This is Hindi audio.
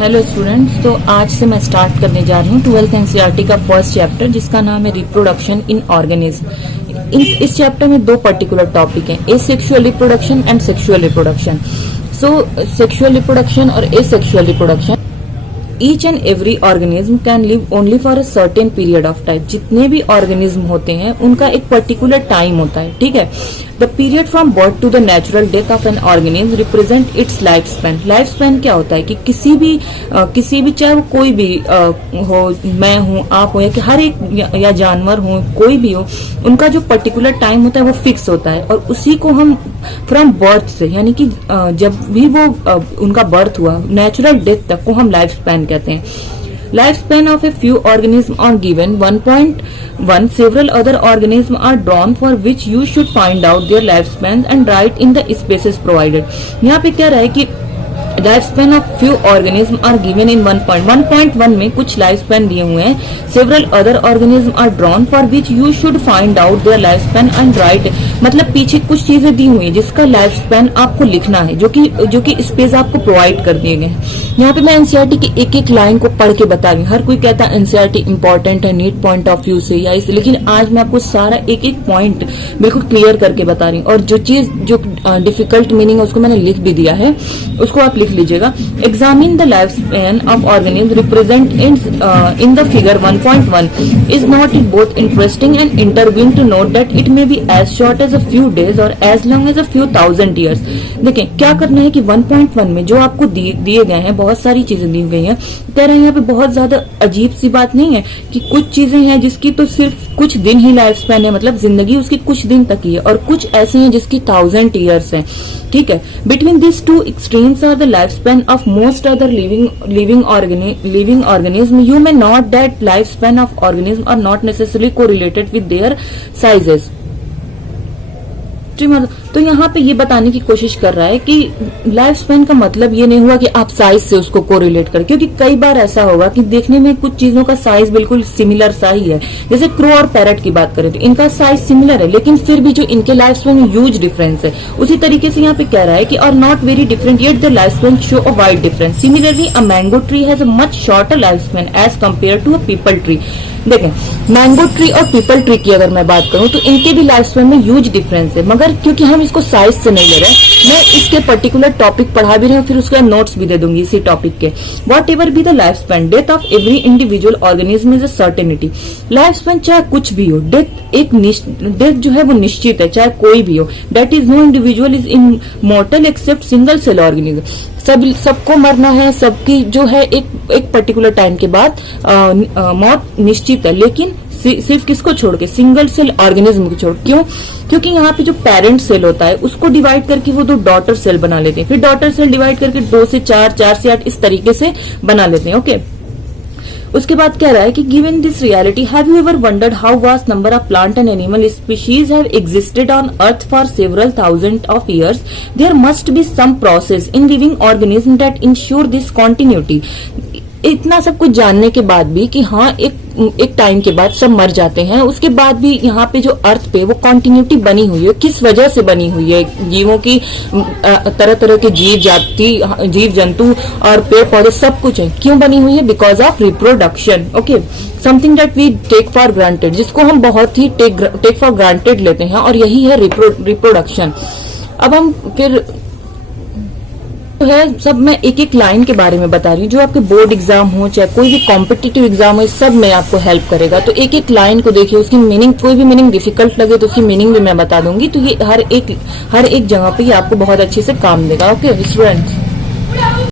हेलो स्टूडेंट्स, तो आज से मैं स्टार्ट करने जा रही हूँ 12th एनसीईआरटी का फर्स्ट चैप्टर जिसका नाम है रिप्रोडक्शन इन ऑर्गेनिज्म। इस चैप्टर में दो पर्टिकुलर टॉपिक हैं, asexual reproduction and sexual reproduction. So sexual reproduction और asexual reproduction, each and every organism can live only for a certain period of time. जितने भी ऑर्गेनिज्म होते हैं उनका एक पर्टिकुलर टाइम होता है, ठीक है। The period from birth to the natural death of an organism represent its life span. Life span क्या होता है कि किसी भी चाहे वो कोई भी हो, मैं हूँ, आप हो, या कि हर एक या जानवर हो, कोई भी हो, उनका जो पर्टिकुलर टाइम होता है वो फिक्स होता है और उसी को हम फ्रॉम बर्थ से, यानी कि जब भी वो उनका बर्थ हुआ नेचुरल डेथ तक को हम लाइफ स्पैन कहते हैं। Lifespan of a few organisms are given 1.1. Several other organisms are drawn for which you should find out their lifespans and write in the spaces provided. यहाँ पे क्या रहा है कि life span of few organism are given in 1.1 में कुछ लाइफ स्पैन दिए हुए हैं। Several other organism are drawn for which you should find out their life span and write. मतलब पीछे कुछ चीजें दी हुई है जिसका लाइफ स्पैन आपको लिखना है, जो कि स्पेस आपको प्रोवाइड कर दिए गए हैं। यहाँ पे मैं एनसीईआरटी की एक एक लाइन को पढ़ के बता रही हूँ। हर कोई कहता है एनसीईआरटी इंपॉर्टेंट है नीट पॉइंट ऑफ व्यू से या इस, लेकिन आज मैं आपको सारा एक एक पॉइंट बिल्कुल क्लियर करके बता रही हूँ और जो चीज जो डिफिकल्ट मीनिंग है उसको मैंने लिख भी दिया है, उसको आप लिख लीजिएगा। Examine the life span of organism represent in the figure 1.1 is not it both interesting and interviewing to note that it may be as short as a few days और as long as a few thousand years. देखें क्या करना है कि 1.1 में जो आपको दिए गए हैं, बहुत सारी चीजें दी गई हैं। कह रहे हैं यहाँ पे बहुत ज्यादा अजीब सी बात नहीं है कि कुछ चीजें हैं जिसकी तो सिर्फ कुछ दिन ही लाइफ स्पैन है, मतलब जिंदगी उसकी कुछ दिन तक ही है, और कुछ ऐसी हैं जिसकी 1000 ईयर्स है, ठीक है। Between this two extremes are the life span of most other living organism. You may note that life span of organism are not necessarily correlated with their sizes. तो यहाँ पे ये बताने की कोशिश कर रहा है कि लाइफ स्पैन का मतलब ये नहीं हुआ कि आप साइज से उसको कोरिलेट करें, क्योंकि कई बार ऐसा होगा कि देखने में कुछ चीजों का साइज बिल्कुल सिमिलर सा ही है। जैसे क्रो और पैरट की बात करें तो इनका साइज सिमिलर है, लेकिन फिर भी जो इनके लाइफ स्पैन में ह्यूज डिफरेंस है। उसी तरीके से यहाँ पे कह रहा है कि are not very different yet the life span show a wide difference. Similarly a mango tree has a much shorter life span as compare to a peepal tree. देखें मैंगो ट्री और पीपल ट्री की अगर मैं बात करूं तो इनके भी लाइफ स्पैन में ह्यूज डिफरेंस है, मगर क्योंकि हम इसको साइज से नहीं ले रहे, मैं इसके पर्टिकुलर टॉपिक पढ़ा भी रही हूँ, फिर उसके नोट्स भी दे दूंगी इसी टॉपिक के। What ever be the life span, death of every individual organism is a certainty. Life span चाहे कुछ भी हो, डेथ जो है वो निश्चित है, चाहे कोई भी हो। That is no individual is immortal except single cell organism. सबको मरना है, सबकी जो है एक पर्टिकुलर टाइम के बाद मौत निश्चित है, लेकिन सिर्फ किसको छोड़ के, सिंगल सेल ऑर्गेनिज्म को छोड़। क्यों? क्योंकि यहाँ पे जो पेरेंट सेल होता है उसको डिवाइड करके वो 2 डॉटर सेल बना लेते हैं, फिर डॉटर सेल डिवाइड करके 2 से 4, 4 से 8 इस तरीके से बना लेते हैं, ओके। उसके बाद कह रहा है कि given this reality have you ever wondered how vast number of plant and animal species have existed on earth for several thousand of years. There must be some process in living organism that ensure this continuity. इतना सब कुछ जानने के बाद भी कि हाँ एक टाइम के बाद सब मर जाते हैं, उसके बाद भी यहाँ पे जो अर्थ पे वो कॉन्टिन्यूटी बनी हुई है। किस वजह से बनी हुई है? जीवों की तरह तरह के जीव जंतु और पेड़ पौधे सब कुछ है, क्यों बनी हुई है? Because of reproduction, okay. Something that we take for granted, जिसको हम बहुत ही टेक फॉर ग्रांटेड लेते हैं, और यही है रिप्रोडक्शन। अब हम फिर है सब मैं एक एक लाइन के बारे में बता रही हूँ, जो आपके बोर्ड एग्जाम हो चाहे कोई भी कॉम्पिटिटिव एग्जाम हो, सब में आपको हेल्प करेगा। तो एक एक लाइन को देखिए, उसकी मीनिंग, कोई भी मीनिंग डिफिकल्ट लगे तो उसकी मीनिंग भी मैं बता दूंगी। तो ये हर एक जगह पे ये आपको बहुत अच्छे से काम देगा, ओके स्टूडेंट्स।